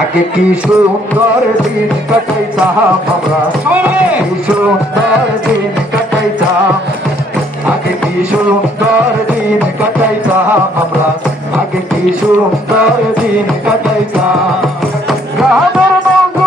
আগে কি সুন্দর দিন কাটাইতাম আমরা? কি সুন্দর দিন কাটাইতাম? আগে কি সুন্দর দিন কাটাইতাম আমরা? আগে কি সুন্দর দিন কাটাইতাম? গ্রামের বন্ধু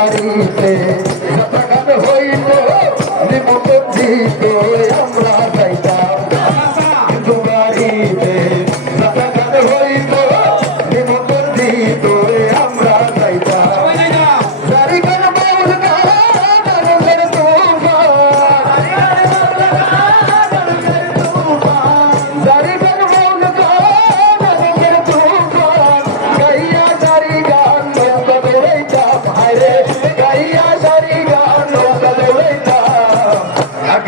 বাড়িতে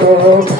Thank.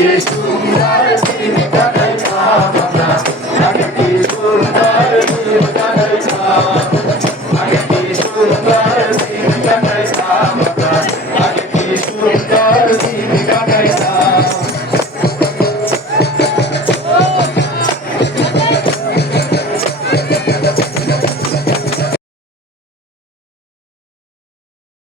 আগে